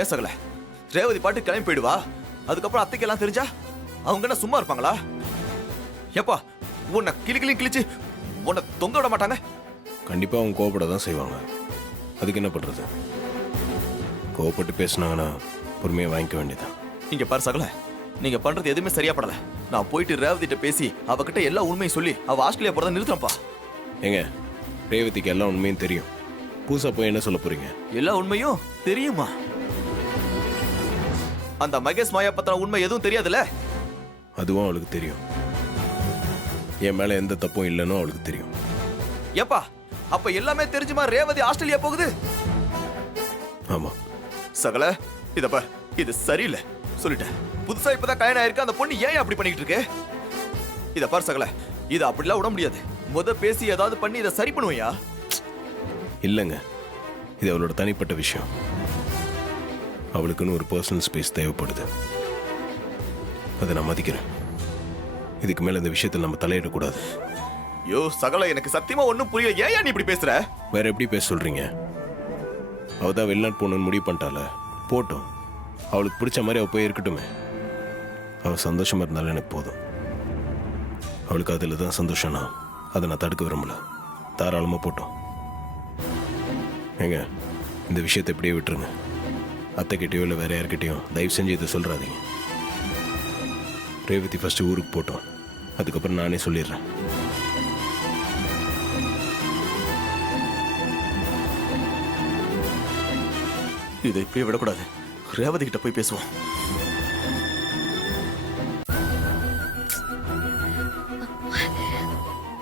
ஏன் சகல ரேவதி பாட்டு கிளம்பி போயிடுவா, அதுக்கப்புறம் அத்தைக்கெல்லாம் தெரிஞ்சா அவங்க என்ன சும்மா இருப்பாங்களா? ஏப்பா உன்னை கிளிச்சு உன்னை தொங்க விட மாட்டாங்க? கண்டிப்பாக அவங்க கோவப்பட தான் செய்வாங்க. அதுக்கு என்ன பண்ணுறது? கோவப்பட்டு பேசுனாங்கன்னா பொறுமையாக வாங்கிக்க வேண்டியதான். இங்க பாரு சகல, நீங்க பண்றது எதுவுமே சரியா படல. நான் போயிட்டு ரேவதிட்ட பேசி அவகிட்ட எல்லா உண்மையும் சொல்லி அவ ஆஸ்திரேலியா போறத நிறுத்தப்பா. ஏங்க, ரேவதிக்கு எல்லா உண்மையும் தெரியும். பூசா போய் என்ன சொல்ல போறீங்க? எல்லா உண்மையும் தெரியுமா? அந்த மகேஷ் மாயா பத்தின உண்மை எதுவும் தெரியாதுல்ல? அதுவும் அவளுக்கு தெரியும். என் மேல எந்த தப்பும் இல்லைன்னு அவளுக்கு தெரியும். ஏப்பா அப்ப எல்லாமே தெரிஞ்சுமா ரேவதி ஆஸ்திரேலியா போகுது? ஆமா சகல, இத பார், இது சரியில்லை சொல்லிட்டேன். புதுசா இப்பதான் கல்யாணம் ஆயிருக்கு, அந்த பொண்ணு ஏன் அப்படி பண்ணிட்டு இருக்கு? இத பார் சகல, இது அப்படிலாம் விட முடியாது. பேசி ஏதாவது பண்ணி இதை சரி பண்ணுவையா? இல்லைங்க, இது அவளோட தனிப்பட்ட விஷயம். அவளுக்குன்னு ஒரு பர்சனல் ஸ்பேஸ் தேவைப்படுது. அதை நான் மதிக்கிறேன். இதுக்கு மேல இந்த விஷயத்தில் நம்ம தலையிடக்கூடாது. யோ சகல, எனக்கு சத்தியமா ஒண்ணும் புரியல. ஏன் நீ இப்படி பேசுற? வேற எப்படி பேச சொல்றீங்க? அவதான் வெளிநாட்டு போகணும்னு முடிவு பண்ணிட்டால, போட்டோம். அவளுக்கு பிடிச்ச மாதிரி அவள் போய் இருக்கட்டுமே. அவள் சந்தோஷமா இருந்தாலும் எனக்கு போதும். அவளுக்கு அதில் தான் சந்தோஷம்னா அதை நான் தடுக்க விரும்பல. தாராளமாக போட்டோம். ஏங்க, இந்த விஷயத்தை இப்படியே விட்டுருங்க. அத்தைக்கிட்டையோ இல்லை வேற யார்கிட்டையும் தயவு செஞ்சு இதை சொல்கிறாதீங்க. ரேவதி ஃபஸ்ட்டு ஊருக்கு போட்டோம், அதுக்கப்புறம் நானே சொல்லிடுறேன். இதை இப்படியே விடக்கூடாது. ரேவதி கிட்ட போய் பேசுவோம்.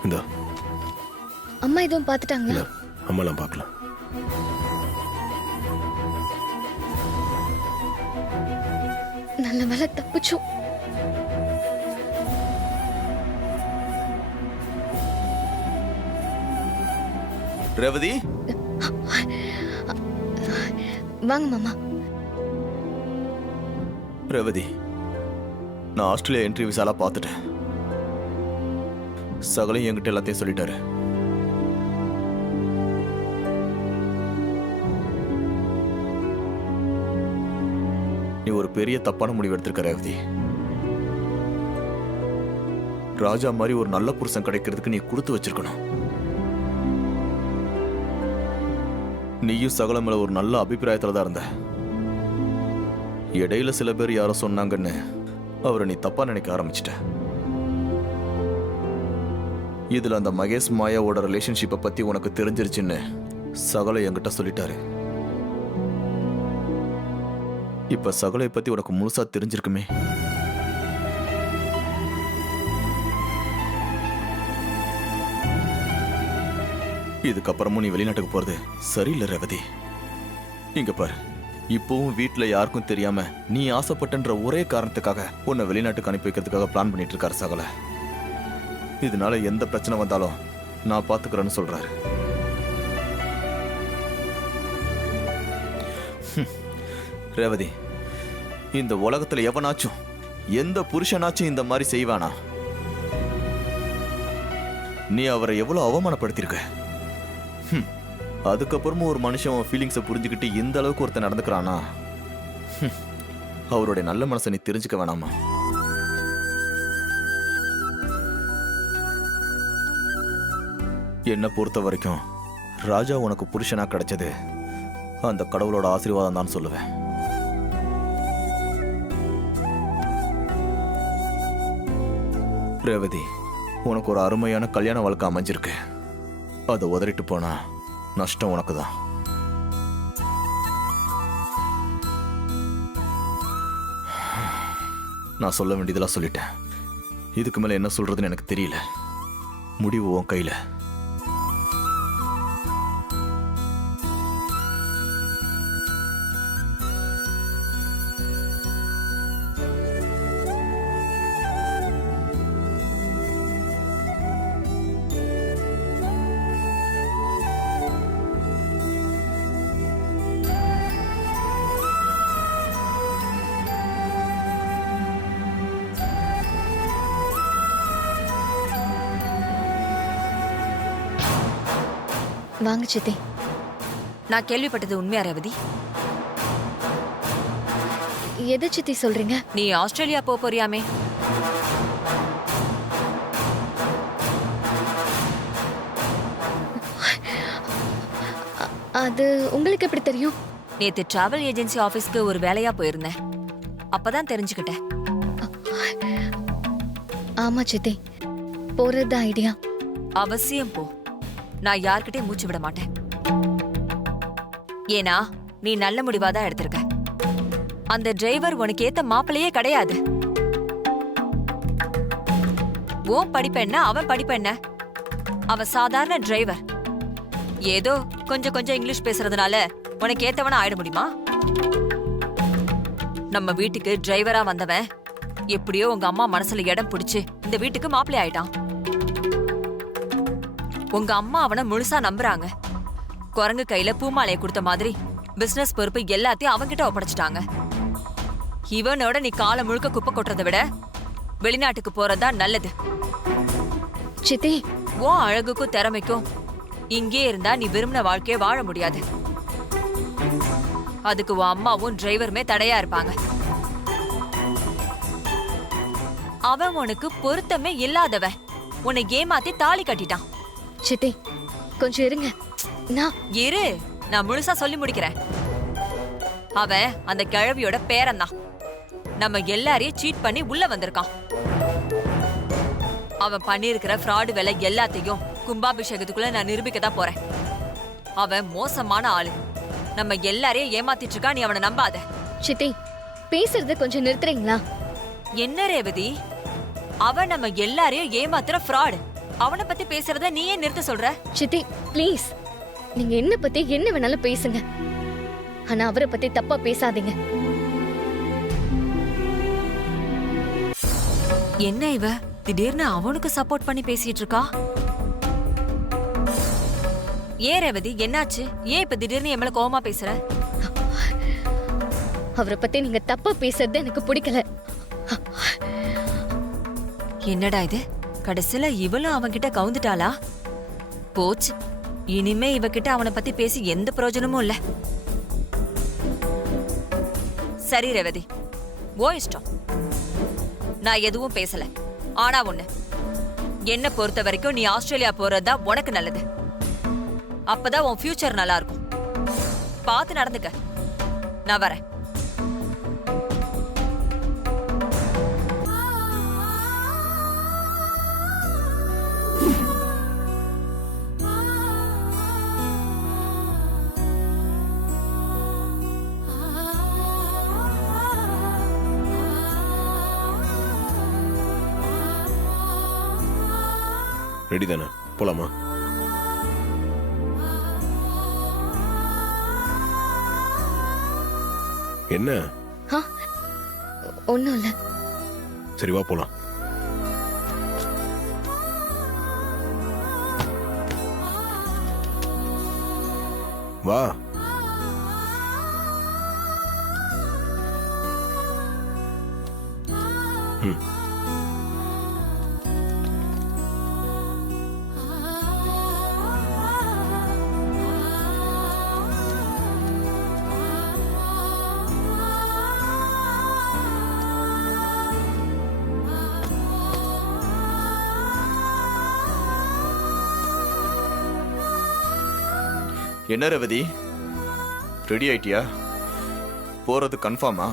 இந்த அம்மா எதுவும் பார்த்துட்டாங்களா? அம்மாலாம் பார்க்கலாம். நல்ல வேலை தப்பிச்சோம். ரேவதி வாங்க மாமா. ரேவதி, நான் ஆஸ்திரேலியா என்ட்ரி விசாலா பார்த்துட்டேன். சகலையும் என்கிட்ட எல்லாத்தையும் சொல்லிட்டாரு. நீ ஒரு பெரிய தப்பான முடிவு எடுத்திருக்க ரேவதி. ராஜா மாதிரி ஒரு நல்ல புருஷன் கிடைக்கிறதுக்கு நீ கொடுத்து வச்சிருக்கணும். நீயும் சகல மேல ஒரு நல்ல அபிப்பிராயத்துல தான் இருந்த. இடையில சில பேர் யாரோ சொன்னாங்கன்னு அவரை நீ தப்பா நினைக்க ஆரம்பிச்சிட்ட. இதுல அந்த மகேஷ் மாயாவோட ரிலேஷன்ஷிப்பை பத்தி உனக்கு தெரிஞ்சிருச்சுன்னு சகல என்கிட்ட சொல்லிட்டாரு. இப்ப சகலை பத்தி உனக்கு முழுசா தெரிஞ்சிருக்குமே. இதுக்கப்புறமும் நீ வெளிநாட்டுக்கு போறது சரியில்லை ரேவதி. இங்க பாரு, இப்பவும் வீட்டுல யாருக்கும் தெரியாம நீ ஆசைப்பட்டன்ற ஒரே காரணத்துக்காக உன்னை வெளிநாட்டுக்கு அனுப்பி வைக்கிறதுக்காக பிளான் பண்ணிட்டு இருக்காரு சகல. இதனால எந்த பிரச்சனை வந்தாலும் நான் பாத்துக்கிறேன்னு சொல்றாரு. ரேவதி, இந்த உலகத்துல எவனாச்சும் எந்த புருஷனாச்சும் இந்த மாதிரி செய்வானா? நீ அவரை எவ்வளவு அவமானப்படுத்திருக்க. அதுக்கப்புறமும் ஒரு மனுஷன் ஃபீலிங்ஸை புரிஞ்சுக்கிட்டு இந்த அளவுக்கு ஒருத்தன் நடந்துக்கிறானா? அவருடைய நல்ல மனசை நீ தெரிஞ்சுக்க வேணாமா? என்னை பொறுத்த வரைக்கும் ராஜா உனக்கு புருஷனா கிடைச்சது அந்த கடவுளோட ஆசீர்வாதம் தான் சொல்லுவேன். ரேவதி, உனக்கு ஒரு அருமையான கல்யாண வாழ்க்கை அமைஞ்சிருக்கு. அதை உதறிட்டு போனா நஷ்டம் உனக்கு தான். நான் சொல்ல வேண்டியதெல்லாம் சொல்லிட்டேன். இதுக்கு மேல என்ன சொல்றதுன்னு எனக்கு தெரியல. முடிவு உன் கையில. வாங்க சித்தி. நான் கேள்விப்பட்டது உண்மையா ரேவதி? எதை சித்தி சொல்றீங்க? நீ ஆஸ்திரேலியா போறியாமே? அது உங்களுக்கு எப்படி தெரியும்? நேத்து டிராவல் ஏஜென்சி ஆபீஸ்க்கு ஒரு வேலையா போயிருந்தேன். அப்பதான் தெரிஞ்சுக்கிட்டேன். ஆமா சித்தி, போறது ஐடியா. அவசியம் போ. நான் யார்கிட்டயும் மூச்சு விட மாட்டேன். ஏன்னா நீ நல்ல முடிவாதான் எடுத்திருக்க. அந்த டிரைவர் உனக்கு ஏத்த மாப்பிளையே கிடையாது. உன் படிப்பென்ன, அவன் படிப்பென்ன? அவன் சாதாரண டிரைவர். ஏதோ கொஞ்சம் கொஞ்சம் இங்கிலீஷ் பேசுறதுனால உனக்கு ஏத்தவனா ஆயிட முடியுமா? நம்ம வீட்டுக்கு டிரைவரா வந்தவன் எப்படியோ உங்க அம்மா மனசுல இடம் பிடிச்சு இந்த வீட்டுக்கு மாப்பிள்ளை ஆயிட்டான். உங்க அம்மா அவனை முழுசா நம்புறாங்க. குரங்கு கையில பூமாலையை கொடுத்த மாதிரி பிசினஸ் பொறுப்பு எல்லாத்தையும் அவன்கிட்ட ஒப்படைச்சிட்டாங்க. இவனோட நீ காலை முழுக்க குப்பை கொட்டுறதை விட வெளிநாட்டுக்கு போறதா நல்லது. சித்தி, உன் அழகுக்கும் திறமைக்கும் இங்கே இருந்தா நீ விரும்பின வாழ்க்கைய வாழ முடியாது. அதுக்கு உன் அம்மாவும் டிரைவருமே தடையா இருப்பாங்க. அவன் உனக்கு பொருத்தமே இல்லாதவன். உன்னை ஏமாத்தி தாலி கட்டிட்டான். சித்தி கொஞ்சம் இருங்க. இரு, நான் முழுசா சொல்லி முடிக்கிறேன். அவன் அந்த கிழவியோட பேரன்தான். நம்ம எல்லாரையும் சீட் பண்ணி உள்ள வந்திருக்கான். அவன் பண்ணிருக்கிற ஃப்ராடு வேலை எல்லாத்தையும் கும்பாபிஷேகத்துக்குள்ள நான் நிரூபிக்கதான் போறேன். அவன் மோசமான ஆளு. நம்ம எல்லாரையும் ஏமாத்திட்டு இருக்கா. நீ அவனை நம்பாத. சித்தி, பேசுறத கொஞ்சம் நிறுத்துறீங்களா? என்ன ரேவதி, அவன் நம்ம எல்லாரையும் ஏமாத்துற ஃப்ராடு. அவனை பத்தி பேசுறத நீயே நிறுத்த சொல்ற? சித்தி ப்ளீஸ், நீங்க என்ன பத்தி என்ன வேணாலும் பேசுங்க, ஆனா அவரை பத்தி தப்பா பேசாதீங்க. என்ன இவ திடீர்னு அவனுக்கு சப்போர்ட் பண்ணி பேசிட்டு இருக்கா? ஏன் ரேவதி, என்னாச்சு? ஏன் இப்ப திடீர்னு என் மேல கோவமா பேசுற? அவரை பத்தி நீங்க தப்பா பேசுறது எனக்கு பிடிக்கல. என்னடா இது, கடைசியில இவளும் அவன்கிட்ட கவுந்துட்டாளா? போச்சு, இனிமே இவகிட்ட அவனை பத்தி பேசி எந்த பிரயோஜனமும் இல்ல. சரி ரேவதி, ஓ இஷ்டம். நான் எதுவும் பேசல. ஆனா ஒண்ணு, என்ன பொறுத்த வரைக்கும் நீ ஆஸ்திரேலியா போறதுதான் உனக்கு நல்லது. அப்பதான் உன் ஃபியூச்சர் நல்லா இருக்கும். பார்த்து நடந்துக்க. நான் வரேன். ரெடி தானே? போலாமா? என்ன? ஒண்ணும் இல்ல. சரி வா போலாம். வா. என்ன ரேவதி, ரெடி ஆயிட்டியா? போறது கன்ஃபார்மா?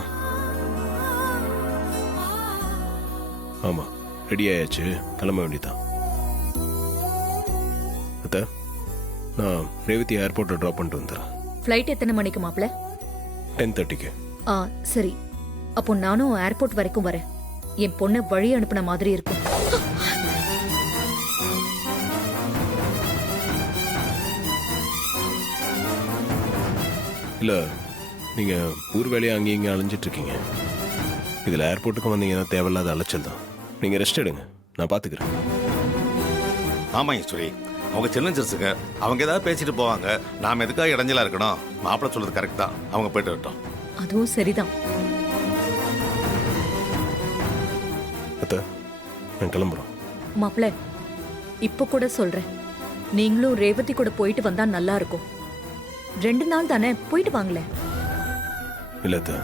ஆமா, ரெடி ஆயாச்சு. கிளம்ப வேண்டியதான். அத்த, நான் ரேவதி ஏர்போர்ட்டில் ட்ராப் பண்ணிட்டு வந்துடுறேன். ஃப்ளைட் எத்தனை மணிக்கு மாப்ள? 10:30க்கு. சரி, அப்போ நானும் ஏர்போர்ட் வரைக்கும் வரேன். என் பொண்ணை வழி அனுப்பின மாதிரி இருக்கும். இல்லை, நீங்கள் ஊர் வேலையை அங்கேயும் இங்கே அலைஞ்சிட்டு இருக்கீங்க. இதில் ஏர்போர்ட்டுக்கு வந்தீங்கன்னா தேவையில்லாத அலைச்சல் தான். நீங்கள் ரெஸ்ட் எடுங்க, நான் பார்த்துக்கிறேன். ஆமா ஈஸ்வரி, அவங்க சின்ன சிறுசுங்க. அவங்க ஏதாவது பேசிட்டு போவாங்க. நாம எதுக்காக இடைஞ்சலா இருக்கணும்? மாப்பிள்ள சொல்றது கரெக்ட் தான். அவங்க போயிட்டு வரட்டும். அதுவும் சரிதான். அத்தை, நான் கிளம்புறோம். மாப்ள, இப்ப கூட சொல்றேன், நீங்களும் ரேவதி கூட போயிட்டு வந்தா நல்லா இருக்கும். 2 நாள் தானே, போயிட்டு வாங்களேன். இல்லை அத்தை,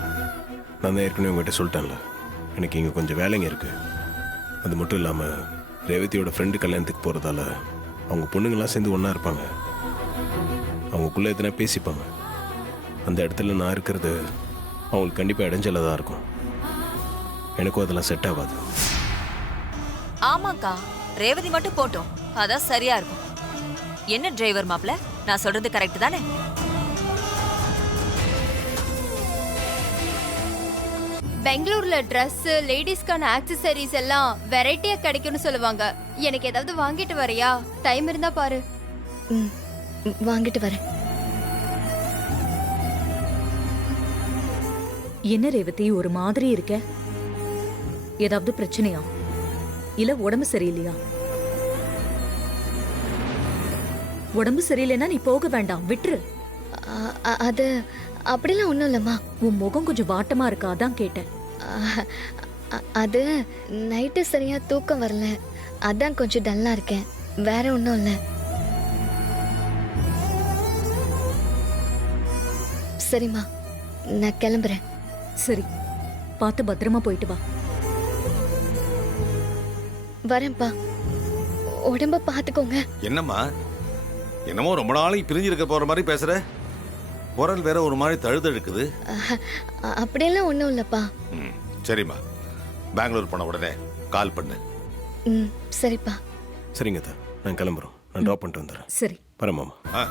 நான் தான் ஏற்கனவே உங்ககிட்ட சொல்லிட்டேன்ல, எனக்கு இங்கே கொஞ்சம் வேலைங்க இருக்கு. அது மட்டும் இல்லாமல் ரேவதியோட ஃப்ரெண்டு கல்யாணத்துக்கு போகிறதால அவங்க பொண்ணுங்கள்லாம் சேர்ந்து ஒன்றா இருப்பாங்க. அவங்களுக்குள்ளே எத்தனை பேசிப்பாங்க. அந்த இடத்துல நான் இருக்கிறது அவங்களுக்கு கண்டிப்பாக இடைஞ்சலாக தான் இருக்கும். எனக்கும் அதெல்லாம் செட் ஆகாது. ஆமாக்கா, ரேவதி மட்டும் போட்டோம், அதான் சரியா இருக்கும். என்ன டிரைவர் மாப்ள, நான் சொல்றது கரெக்ட் தானே? பெங்களூர்ல Dress, லேடிஸ்க்கான ஆக்சசரிஸ் எல்லாம் வெரைட்டியா கிடைக்கும்னு சொல்லுவாங்க. எனக்கு ஏதாவது வாங்கிட்டு வரியா? டைம் இருந்தா பாரு. ம், வாங்கிட்டு வரேன். என்ன ரேவதி ஒரு மாதிரி இருக்க? ஏதாவது பிரச்சனையா? இல்ல உடம்பு சரியில்லையா? உடம்பு சரியில்லைன்னா நீ போக வேண்டாம், விட்டுரு. அது அப்படிலாம் ஒன்றும் இல்லைம்மா. உன் முகம் கொஞ்சம் வாட்டமா இருக்கா, அதான் கேட்டேன். அது நைட்டு சரியா தூக்கம் வரல, அதான் கொஞ்சம் டல்லா இருக்கேன், வேற ஒன்றும் இல்லை. சரிம்மா, நான் கிளம்புறேன். சரி, பார்த்து பத்திரமா போயிட்டு வா. வரேன்ப்பா, உடம்ப பார்த்துக்கோங்க. என்னம்மா, என்னமோ ரொம்ப நாளைக்கு பிரிஞ்சிருக்க போற மாதிரி பேசுற. குரல் வேற ஒரு மாதிரி தழுதழுக்குது. அப்படியெல்லாம் ஒன்றும் இல்லைப்பா. ம், சரிம்மா, பெங்களூர் போன உடனே கால் பண்ணு. ம், சரிப்பா. சரிங்க தான், நான் கிளம்புறோம். நான் ட்ராப் பண்ணிட்டு வந்துடுறேன். சரி. வரேன் மாமா. ஆ.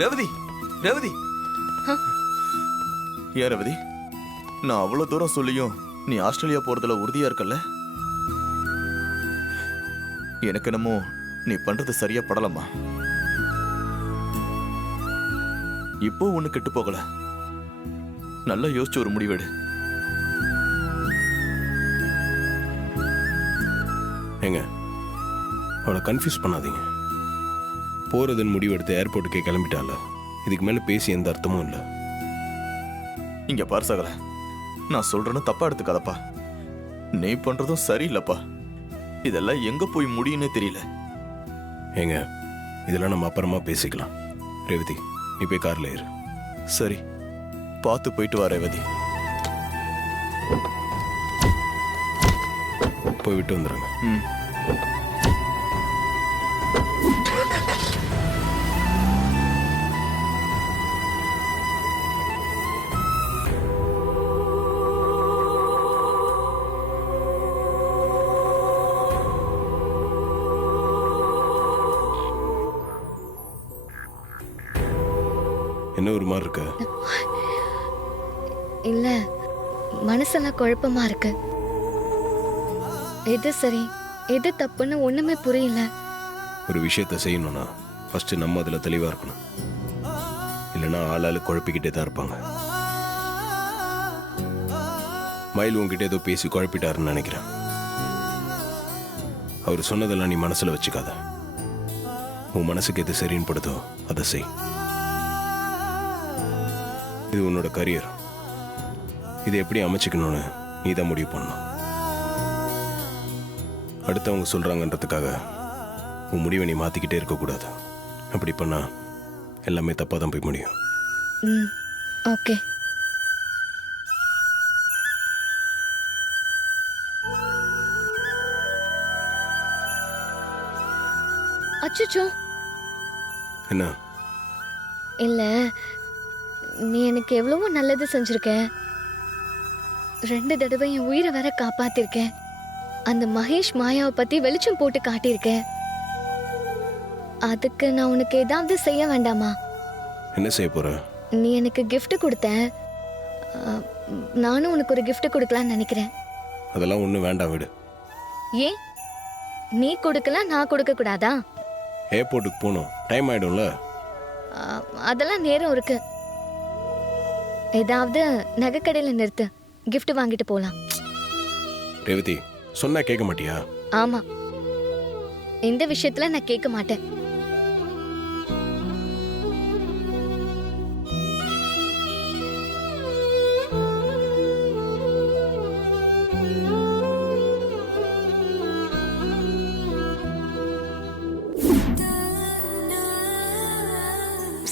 ரேவதி, ரேவதி. ஏன் ரேவதி, நான் அவ்வளவு தூரம் சொல்லியும் நீ ஆஸ்திரேலியா போறதுல உறுதியா இருக்கல்ல? எனக்கு என்னமோ நீ பண்றது சரியா படலம்மா. இப்போ ஒண்ணு கெட்டு போகல, நல்லா யோசிச்சு ஒரு முடிவெடு. ஏங்க, அவளை கன்ஃபியூஸ் பண்ணாதீங்க. போறதுன்னு முடிவெடுத்து ஏர்போர்ட்டுக்கே கிளம்பிட்டால, இதுக்கு மேல பேசி எந்த அர்த்தமும் இல்லை. இங்க பாரு சகல, நான் சொல்றேன்னு தப்பா எடுத்துக்காதப்பா. நீ பண்றதும் சரியில்லப்பா. இதெல்லாம் எங்க போய் முடியும்னே தெரியல. ஏங்க, இதெல்லாம் நம்ம அப்புறமா பேசிக்கலாம். ரேவதி, நீ போய் கார்ல ஏறு. சரி, பார்த்து போயிட்டு வா ரேவதி. போய் விட்டு வந்துடுங்க. ம். என்ன ஒரு மாதிரி இருக்க? இல்ல, மனசெல்லாம் குழப்பமா இருக்கு. எது சரி எது தப்புன்னு ஒண்ணுமே புரியல. ஒரு விஷயத்த செய்யணும்னா ஃபர்ஸ்ட் நம்ம அதில் தெளிவாக இருக்கணும். இல்லைன்னா ஆளாளு குழப்பிக்கிட்டே தான் இருப்பாங்க. மயில் உங்ககிட்ட ஏதோ பேசி குழப்பிட்டாருன்னு நினைக்கிறேன். அவர் சொன்னதெல்லாம் நீ மனசில் வச்சுக்காத. உன் மனசுக்கு எது சரின்னு படுதோ அதை செய். இது உன்னோட கரியர். இதை எப்படி அமைச்சிக்கணும்னு நீ தான் முடிவு பண்ணணும். அடுத்தவங்க சொல்றாங்கன்றதுக்காக உன் முடிவை நீ மாத்திக்கிட்டே இருக்கக்கூடாது. அப்படி பண்ணா எல்லாமே தப்பா தான் போய் முடியும். ம், ஓகே. அச்சச்சோ, என்ன? இல்ல, நீ எனக்கு எவ்வளவோ நல்லது செஞ்சிருக்க. 2 தடவை என் உயிரை வேற காப்பாத்திருக்க. அந்த மகேஷ் மாயாவை பத்தி வெளிச்சம் போட்டு காட்டியிருக்க. அதுக்கு நான் உனக்கு ஏதாவது செய்ய வேண்டாமா? என்ன செய்ய போற? நீ எனக்கு gift கொடுத்த, நானும் உனக்கு ஒரு gift கொடுக்கலாம்னு நினைக்கிறேன். அதெல்லாம் ஒன்றும் வேண்டாம், விடு. ஏன் நீ கொடுக்கலாம், நான் கொடுக்க கூடாதா? ஏர்போர்ட்டுக்கு போகணும், டைம் ஆயிடும்ல. அதெல்லாம் நேரம் இருக்கு. ஏதாவது நகைக்கடையில நிறுத்து, gift வாங்கிட்டு போலாம். ரேவதி சொன்னா கேட்க மாட்டியா? ஆமா, இந்த விஷயத்துல நான் கேட்க மாட்டேன்.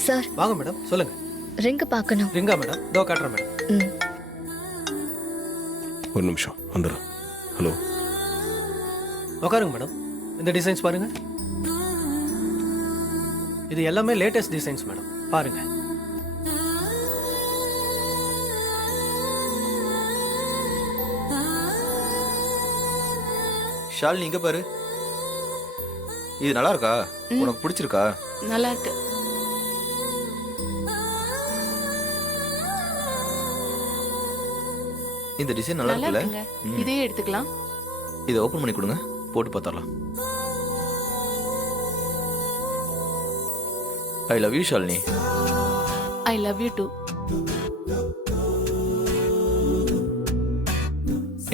சார், வாங்க மேடம், சொல்லுங்க. ரிங்கு பார்க்கணும். ரிங்கா மேடம்? இதோ காட்டுறேன் மேடம். ம். ஒரு நிமிஷம் வந்துடும். ஹலோ, உட்காருங்க மேடம். இந்த டிசைன்ஸ் பாருங்க. இது எல்லாமே லேட்டஸ்ட் டிசைன்ஸ் மேடம், பாருங்க. ஷாலினி இங்க பாரு. இது நல்லா இருக்கா? உனக்கு பிடிச்சிருக்கா? நல்லா இருக்கு. இந்த டிசைன் நல்லா இருக்குல்ல? இதே எடுத்துக்கலாம். இதை ஓபன் பண்ணி கொடுங்க, போட்டு பார்த்தரலாம். I love you Shalini. I love you too.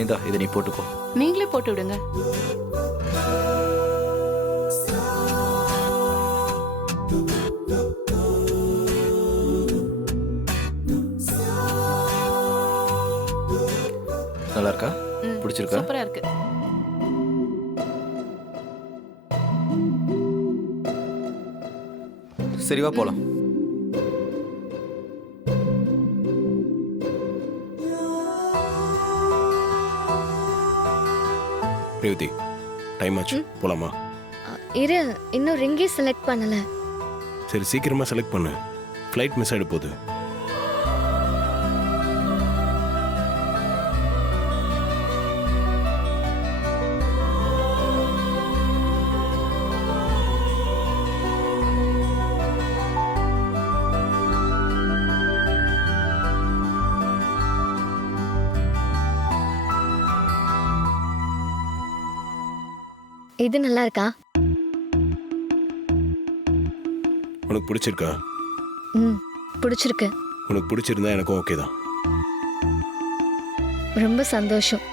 இந்தா, இதை நீ போட்டுக்கோ. நீங்களே போட்டு விடுங்க. நல்லா இருக்கா? பிடிச்சிருக்கா? சூப்பரா இருக்கு. சரி வா போலாம். ரேவதி டைம் ஆச்சு, போலாமா? இரு, இன்னும் ரிங்கே செலக்ட் பண்ணல. சரி சீக்கிரமா செலக்ட் பண்ணு, ஃப்ளைட் மிஸ் ஆயிட போகுது. இது நல்லா இருக்கா? உனக்கு பிடிச்சிருக்கா? ம், பிடிச்சிருக்கு. உனக்கு பிடிச்சிருந்தா எனக்கும் ஓகே தான். ரொம்ப சந்தோஷம்.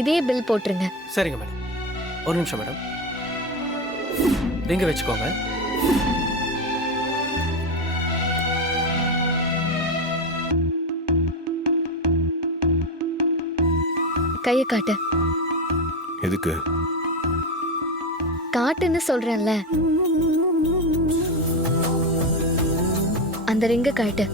இதே பில் போட்டுருங்க. சரிங்க மேடம். ஒரு நிமிஷம் மேடம். ரிங்க வச்சுக்கோங்க. கையை காட்டு. எதுக்கு? காட்டுன்னு சொல்றேன்ல. அந்த ரிங்க காட்டு.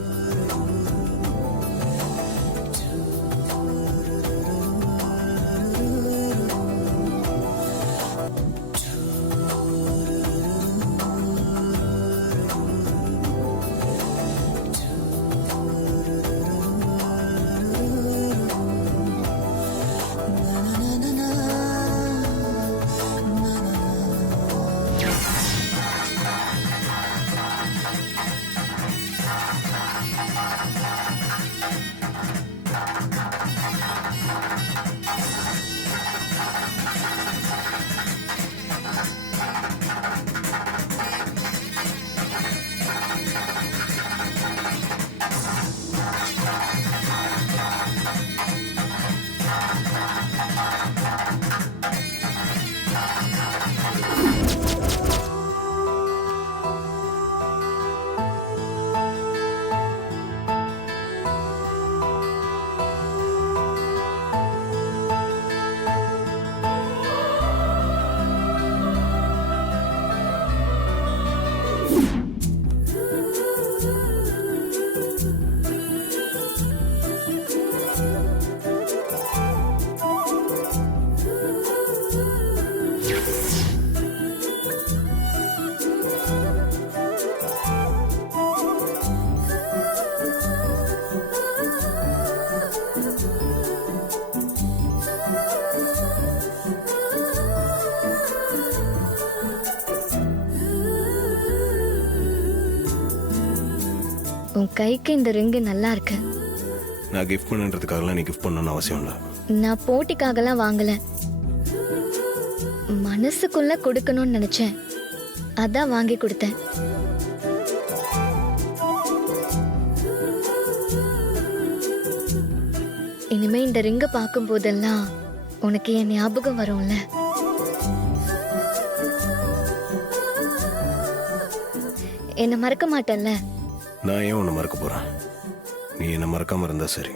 உன் கைக்கு இந்த ரிங்கு நல்லா இருக்கு. நான் கிஃப்ட் பண்ணுன்றதுக்காகலாம் நீ கிஃப்ட் பண்ணணும்னு அவசியம் இல்லை. நான் போட்டிக்காகலாம் வாங்கல, மனசுக்குள்ள கொடுக்கணும்னு நினைச்சேன், அதான் வாங்கி கொடுத்தேன். இனிமே இந்த ரிங்க பார்க்கும் போதெல்லாம் உனக்கு என் ஞாபகம் வரும்ல? என்ன மறக்க மாட்டேன்ல? நான் ஏன் உன்னை மறக்க போறேன்? நீ என்ன மறக்காம இருந்தா சரி.